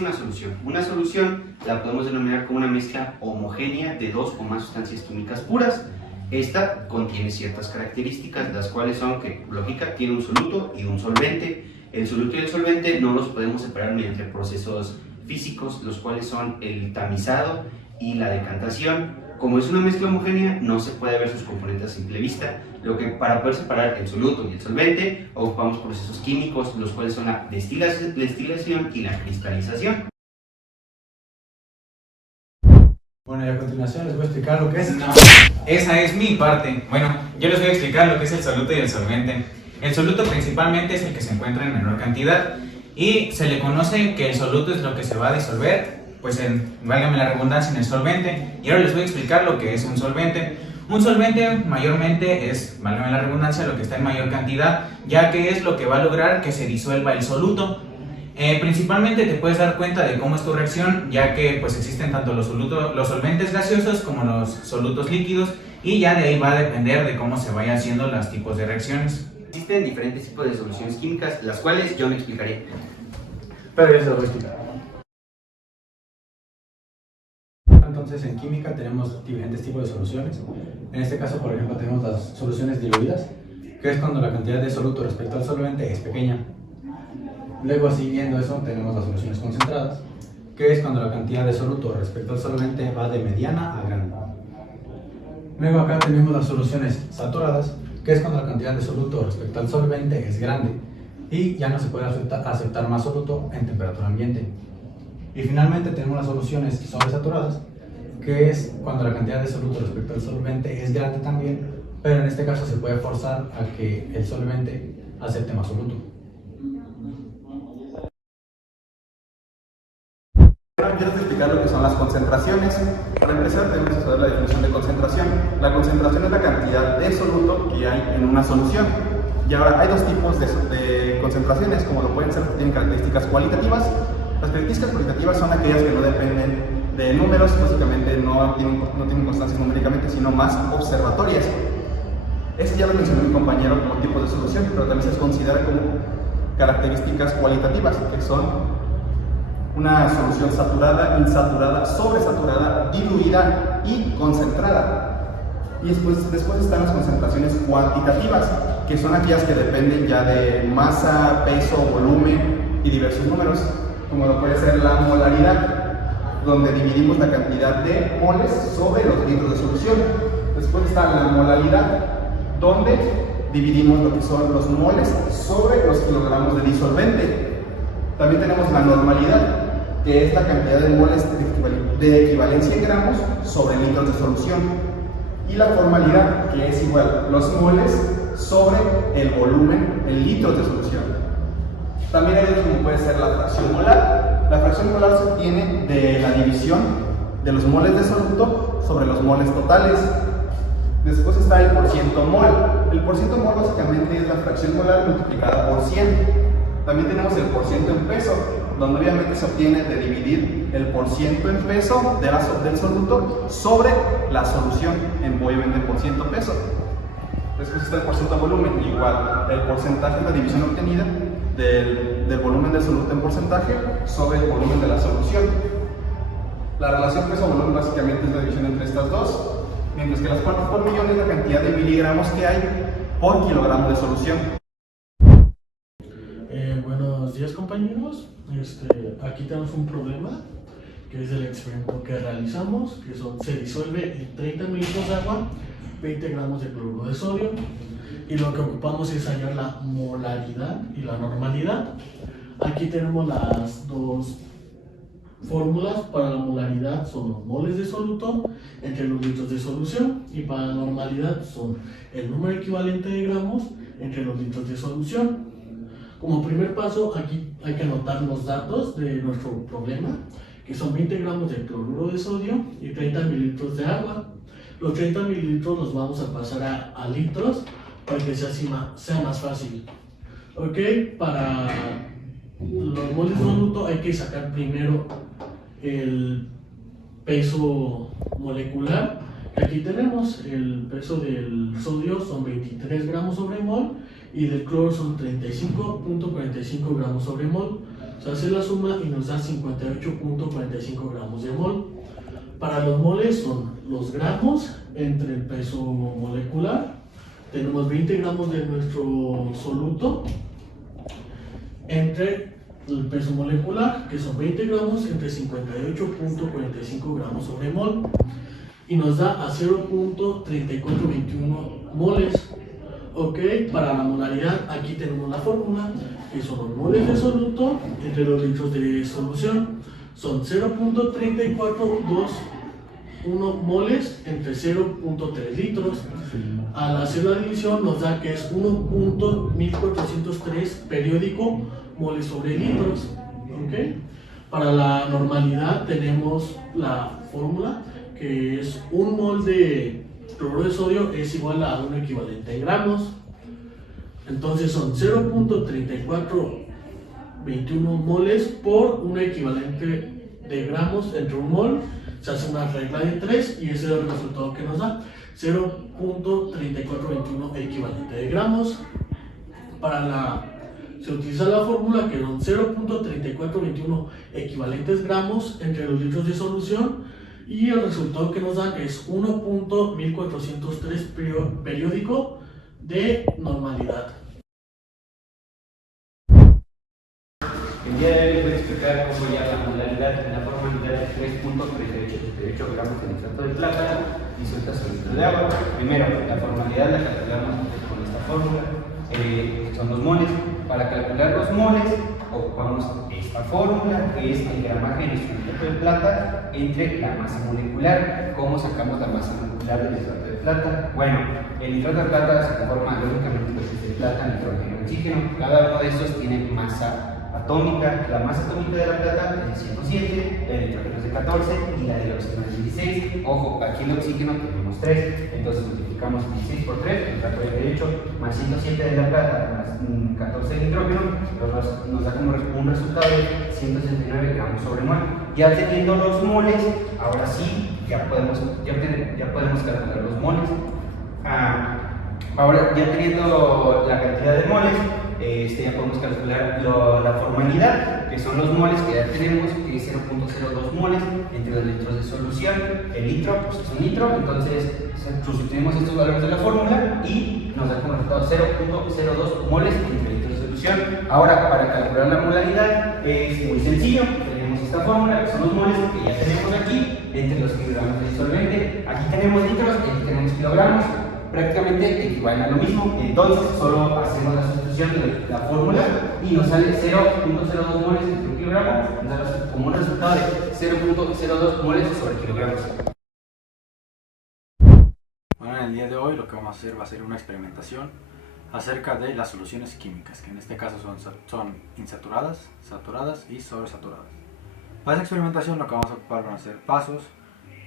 una solución? Una solución la podemos denominar como una mezcla homogénea de dos o más sustancias químicas puras. Esta contiene ciertas características, las cuales son que, lógica, tiene un soluto y un solvente. El soluto y el solvente no los podemos separar mediante procesos físicos, los cuales son el tamizado y la decantación. Como es una mezcla homogénea, no se puede ver sus componentes a simple vista, lo que para poder separar el soluto y el solvente, ocupamos procesos químicos, los cuales son la destilación y la cristalización. Bueno, y a continuación les voy a explicar lo que es... No, esa es mi parte. Bueno, yo les voy a explicar lo que es el soluto y el solvente. El soluto principalmente es el que se encuentra en menor cantidad y se le conoce que el soluto es lo que se va a disolver, pues válgame la redundancia, en el solvente. Y ahora les voy a explicar lo que es un solvente. Un solvente mayormente es, válgame la redundancia, lo que está en mayor cantidad, ya que es lo que va a lograr que se disuelva el soluto. Principalmente te puedes dar cuenta de cómo es tu reacción, ya que pues existen tanto los solventes gaseosos como los solutos líquidos, y ya de ahí va a depender de cómo se vayan haciendo los tipos de reacciones. Existen diferentes tipos de soluciones químicas, las cuales yo no explicaré. Pero ya se lo voy a explicar. Entonces, en química tenemos diferentes tipos de soluciones. En este caso, por ejemplo, tenemos las soluciones diluidas, que es cuando la cantidad de soluto respecto al solvente es pequeña. Luego, siguiendo eso, tenemos las soluciones concentradas, que es cuando la cantidad de soluto respecto al solvente va de mediana a grande. Luego acá tenemos las soluciones saturadas, que es cuando la cantidad de soluto respecto al solvente es grande y ya no se puede aceptar más soluto en temperatura ambiente. Y finalmente tenemos las soluciones sobresaturadas, que es cuando la cantidad de soluto respecto al solvente es grande también, pero en este caso se puede forzar a que el solvente acepte más soluto. Quiero explicar lo que son las concentraciones. Para empezar, debemos saber la definición de concentración. La concentración es la cantidad de soluto que hay en una solución. Y ahora hay dos tipos de concentraciones, como lo pueden ser, que tienen características cualitativas. Las características cualitativas son aquellas que no dependen de números, básicamente no tienen constancias numéricamente, sino más observatorias. Este ya lo mencionó mi compañero como tipos de solución, pero también se considera como características cualitativas, que son una solución saturada, insaturada, sobresaturada, diluida y concentrada. Y después están las concentraciones cuantitativas, que son aquellas que dependen ya de masa, peso, volumen y diversos números, como lo puede ser la molaridad, donde dividimos la cantidad de moles sobre los litros de solución. Después está la molaridad, donde dividimos lo que son los moles sobre los kilogramos de disolvente. También tenemos la normalidad, que es la cantidad de moles de equivalencia en gramos sobre litros de solución. Y la formalidad, que es igual los moles sobre el volumen en litros de solución. También hay otros como puede ser la fracción molar. La fracción molar se obtiene de la división de los moles de soluto sobre los moles totales. Después está el porciento mol. El porciento mol básicamente es la fracción molar multiplicada por 100. También tenemos el porciento en peso, donde obviamente se obtiene de dividir el porciento en peso del soluto sobre la solución, obviamente en porciento peso. Después está el porciento volumen, igual, el porcentaje es la división obtenida del volumen del soluto en porcentaje sobre el volumen de la solución. La relación peso-volumen básicamente es la división entre estas dos, mientras que las partes por millón es la cantidad de miligramos que hay por kilogramo de solución. Buenos días, compañeros. Aquí tenemos un problema, que es el experimento que realizamos, que se disuelve en 30 mililitros de agua 20 gramos de cloruro de sodio, y lo que ocupamos es hallar la molaridad y la normalidad. Aquí tenemos las dos fórmulas. Para la molaridad son los moles de soluto entre los litros de solución, y para la normalidad son el número equivalente de gramos entre los litros de solución. Como primer paso, aquí hay que anotar los datos de nuestro problema, que son 20 gramos de cloruro de sodio y 30 mililitros de agua. Los 30 mililitros los vamos a pasar a litros para que sea más fácil. Ok, para los moles de soluto hay que sacar primero el peso molecular. Aquí tenemos el peso del sodio, son 23 gramos sobre mol, y del cloro son 35.45 gramos sobre mol. Se hace la suma y nos da 58.45 gramos de mol. Para los moles son los gramos entre el peso molecular. Tenemos 20 gramos de nuestro soluto entre el peso molecular, que son 20 gramos entre 58.45 gramos sobre mol, y nos da a 0.3421 moles. Ok, para la molaridad aquí tenemos la fórmula, que son los moles de soluto entre los litros de solución. Son 0.3421 moles entre 0.3 litros. Al hacer la división nos da que es 1.1403 periódico moles sobre litros. ¿Okay? Para la normalidad tenemos la fórmula, que es un mol de cloruro de sodio es igual a un equivalente en gramos. Entonces son 0.3421 moles por un equivalente de gramos entre un mol. Se hace una regla de 3 y ese es el resultado que nos da 0.3421 equivalente de gramos. Se utiliza la fórmula que son 0.3421 equivalentes gramos entre los litros de solución, y el resultado que nos da es 1.1403 periódico de normalidad. El día de hoy les voy a explicar cómo hallar la molaridad en la forma unidad de 3.38 gramos de nitrato de plata disuelta sobre litro de agua. Primero, la formalidad la calculamos con esta fórmula, son los moles. Para calcular los moles ocupamos esta fórmula, que es el gramaje de nuestro nitrato de plata entre la masa molecular. ¿Cómo sacamos la masa molecular del nitrato de plata? Bueno, el nitrato de plata se conforma lógicamente de plata, nitrógeno y oxígeno. Cada uno de estos tiene masa atómica. La masa atómica de la plata es de 107, la del nitrógeno es de 14 y la del oxígeno es de 16. Ojo, aquí el oxígeno tenemos 3, entonces multiplicamos 16 por 3, el trato de derecho, más 107 de la plata, más 14 de nitrógeno, nos da como un resultado de 169 gramos sobre mol. Ya teniendo los moles, ahora sí, ya podemos calcular los moles. Ahora, ya teniendo la cantidad de moles, ya podemos calcular la formalidad, que son los moles que ya tenemos, que es 0.02 moles entre los litros de solución. El litro, pues es un litro, entonces sustituimos estos valores de la fórmula y nos da como resultado 0.02 moles entre litros de solución. Ahora, para calcular la molaridad es muy sencillo. Tenemos esta fórmula, que son los moles que ya tenemos aquí entre los kilogramos de disolvente. Aquí tenemos litros, aquí tenemos kilogramos. Prácticamente equivalen a lo mismo, entonces solo hacemos la sustitución de la fórmula y nos sale 0.02 moles entre un kilogramo, nos da como un resultado de 0.02 moles sobre kilogramos. Bueno, en el día de hoy lo que vamos a hacer va a ser una experimentación acerca de las soluciones químicas, que en este caso son insaturadas, saturadas y sobresaturadas. Para esa experimentación lo que vamos a ocupar van a ser vasos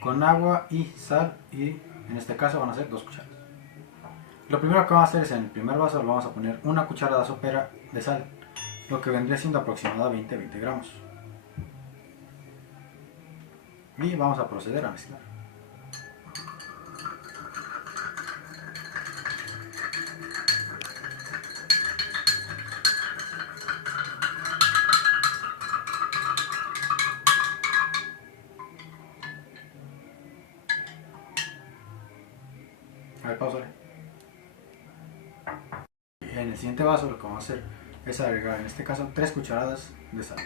con agua y sal, y en este caso van a ser 2 cucharadas. Lo primero que vamos a hacer es, en el primer vaso le vamos a poner una cucharada sopera de sal, lo que vendría siendo aproximadamente 20 gramos. Y vamos a proceder a mezclar. A ver, pausale. En el siguiente vaso lo que vamos a hacer es agregar, en este caso, 3 cucharadas de sal.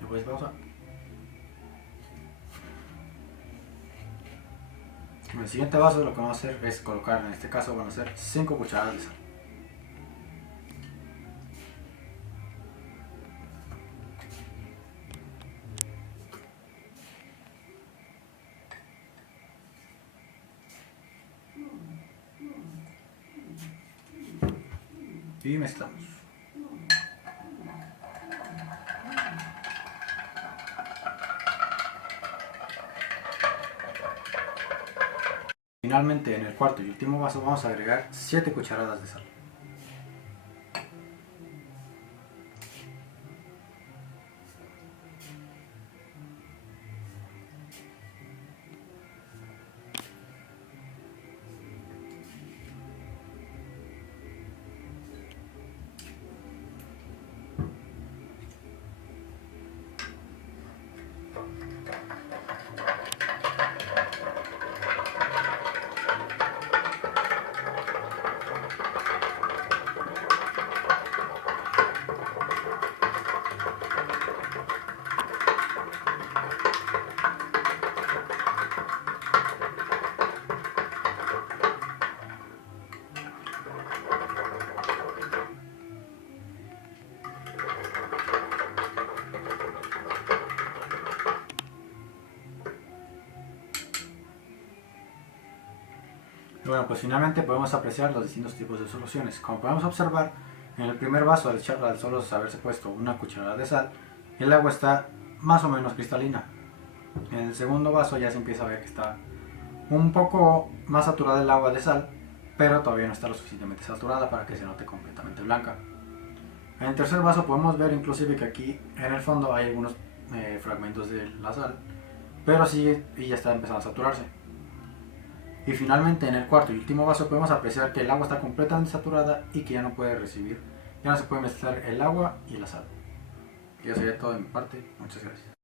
Después pausa. En el siguiente vaso lo que vamos a hacer es colocar, en este caso van a ser 5 cucharadas de sal. y mezclamos. Finalmente, en el cuarto y último vaso vamos a agregar 7 cucharadas de sal. Bueno, pues finalmente podemos apreciar los distintos tipos de soluciones. Como podemos observar, en el primer vaso, al solo haberse puesto una cucharada de sal, el agua está más o menos cristalina. En el segundo vaso ya se empieza a ver que está un poco más saturada el agua de sal, pero todavía no está lo suficientemente saturada para que se note completamente blanca. En el tercer vaso podemos ver inclusive que aquí en el fondo hay algunos fragmentos de la sal, pero sí y ya está empezando a saturarse. Y finalmente en el cuarto y último vaso podemos apreciar que el agua está completamente saturada y que ya no puede recibir, ya no se puede mezclar el agua y la sal. Y eso sería todo de mi parte. Muchas gracias.